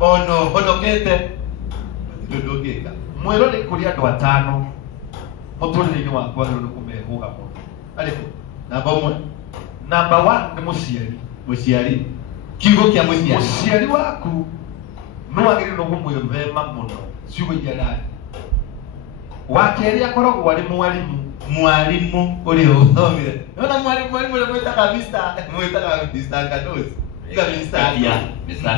honokete ndogeka mwero ni kuri andu atano muturire-ini wakwa rero kumehuga muno ariko namba 1 ni muciari kiugo kia muciari waku no agiriro kumwithema muno ciugo iria rari wakeri akoragwo ari mwarimu uri uthomire nona mwarimu ule mwitaga Mr. Kadosi Mr.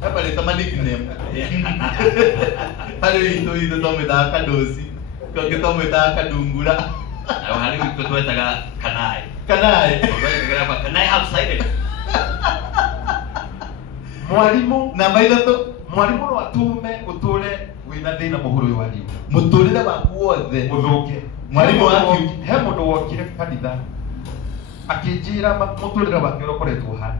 hapa ni kama nickname hali hizo tometa Kadosi kwa tometa Kadungura au hali twetaga Kanai Kanai outside mwarimu namba 3 mwarimu no atume uture wina thina muhuru wa riu muturire waku wothe uthuke mwarimu waku he mundu wokire kanitha akinjira muturire wake ukoretwo hana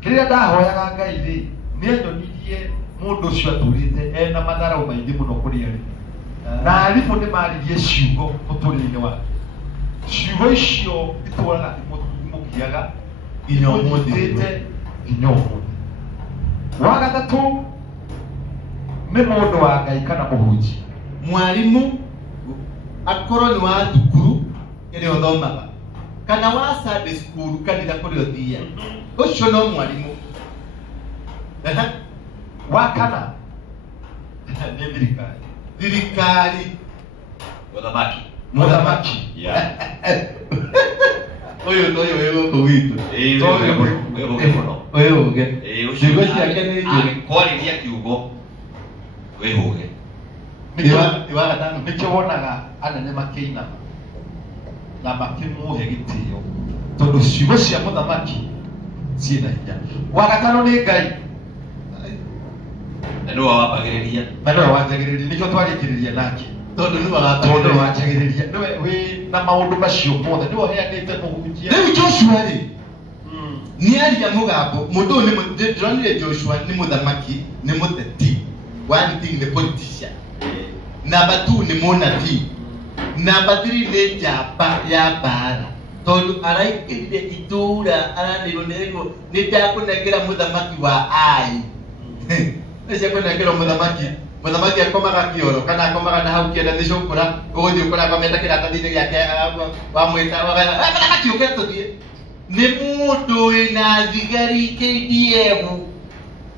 kiria ndahoyaga Ngai ri nianyonirie mundu ucio aturite ena matharau maingi muno kuri ari na arimu ni maririe ciugo muturire-ini wake ciugo icio ituraga imukiaga inyomutite wa gatatu ni mundu wa Ngai kana muhunjia mwarimu akorwo ni wa thukuru iri uthomaga kana wa Sunday school kanitha kuri uthia ucio no mwarimu wa kana ni thirikari muthamaki uyu wewe uko witu wewe ciugo ciake ni kwariria kiugo wehuge iwa gatano nikio wonaga anene makĩinama na makimuhe gĩtĩo tondu ciugo cia muthamaki ciĩna hinya. Wa gatano nĩ Ngai na nĩwe wanjagĩrĩria nikio twarĩkĩrĩria nake tondu nĩwe wanjagĩrĩria nĩwe wĩ na maũndũ macio mothe nĩwe heanĩte mũhunjia. Rĩu Joshua rĩ niaria mugambo mundu ni ndĩronire Joshua ni muthamaki ni muteti. One thing the politician. Number 2 ni munabii. Number 3 ni njamba ya bara. Tondu araikirire itura aranirwo ni ndakunengera muthamaki wa ai. Ese kunengera muthamaki akomaga kioro kana akomaga na hau kienda thicukura uguthi ukora komenda kiratathi-ini giake wa mwita muthamaki ukatuthie ni mundu wina thigari KDF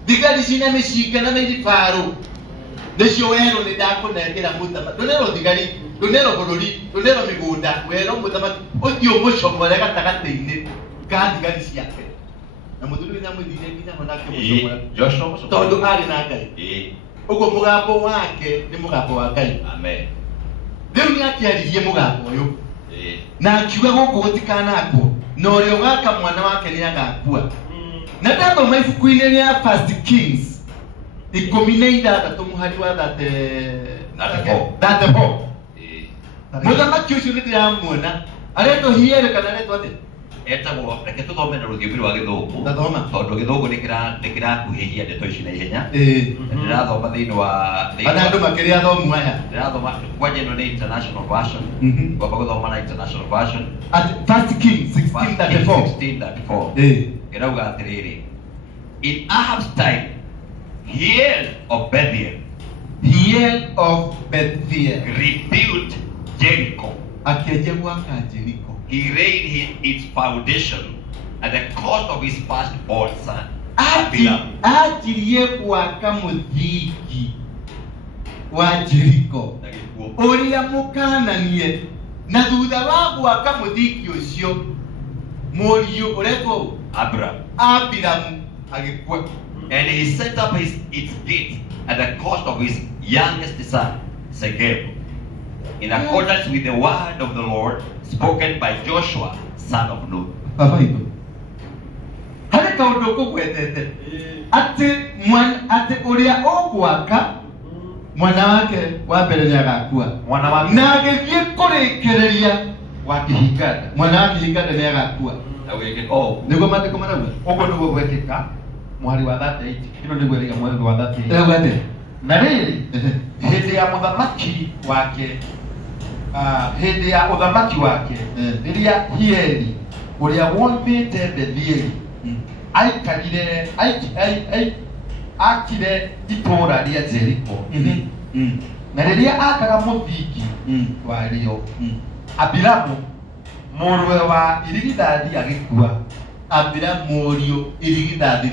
thigari cina mĩcinga na mĩribaru nicio werwo nĩ ndakunengera muthamaki ndũnerwo thigari ndũnerwo bũrũri ndũnerwo mĩgũnda werwo muthamaki ũthiĩ ũmũcomore gatagatĩ-inĩ ka thigari ciake na mũthuri wĩna mwĩthire nginya ho nake mũcomora tondũ arĩ na Ngai ũguo mũgambo wake nĩ mũgambo wa Ngai. Rĩu nĩ akĩaririe mũgambo ũyũ na akiuga gũkũ gũtikanakwo na ũrĩa ũgaka mwana wake nĩ agakua. Na ndathoma ibuku-inĩ rĩa First Kings 16 mũhari wa 34 muthamaki ũcio nĩ ndĩramuona aretwo hiere kana aretwo atĩ etagwo reke tuthome na rũthiomi rwa gĩthũngũ ndathoma tondũ gĩthũngũ nĩ kĩrakuhĩhia ndeto ici na ihenya. Ndĩrathoma thĩinĩ wa andũ makĩria thomu aya ndĩrathoma kwanja ĩno nĩ international version kwamba gũthoma na international version at First Kings 16:34 ĩrauga atĩrĩrĩ in Ahab's time Hiel of Bethel rebuilt Jericho. akĩenja gwaka Jericho. He laid its foundation at the cost of his firstborn son Absalom. Ajirie gwaka mũthingi wa Jericho ũrĩa mũkananie na thutha wa gwaka mũthingi ũcio mũriũ ũretwo Abiramu agĩkua. And he set up its gate at the cost of his youngest son Segeb, in accordance with the word of the Lord spoken by Joshua son of Nun. Harĩ kaũndũ kũgwetete atĩ ũrĩa ũgwaka mwana wake wa mbere nĩ agakua na agĩthiĩ kũrĩkĩrĩria wa kĩhinganda mwana wa kĩhinganda nĩ agakua. Nĩguo maandĩko marauga ũguo nĩguo gwekĩka mwari wa 38 ĩno nĩguo ĩrĩga mwari wa 38 na rĩrĩ hĩndĩ ya mũthamaki wake hĩndĩ ya ũthamaki wake rĩrĩa Hieli ũrĩa woimĩte Betheli aikarire akire itũũra rĩa Jeriko na rĩrĩa akaga mũthingi warĩo Abiramu mũrũwe wa irigithathi agĩkua. Abiramu mũriũ irigithathi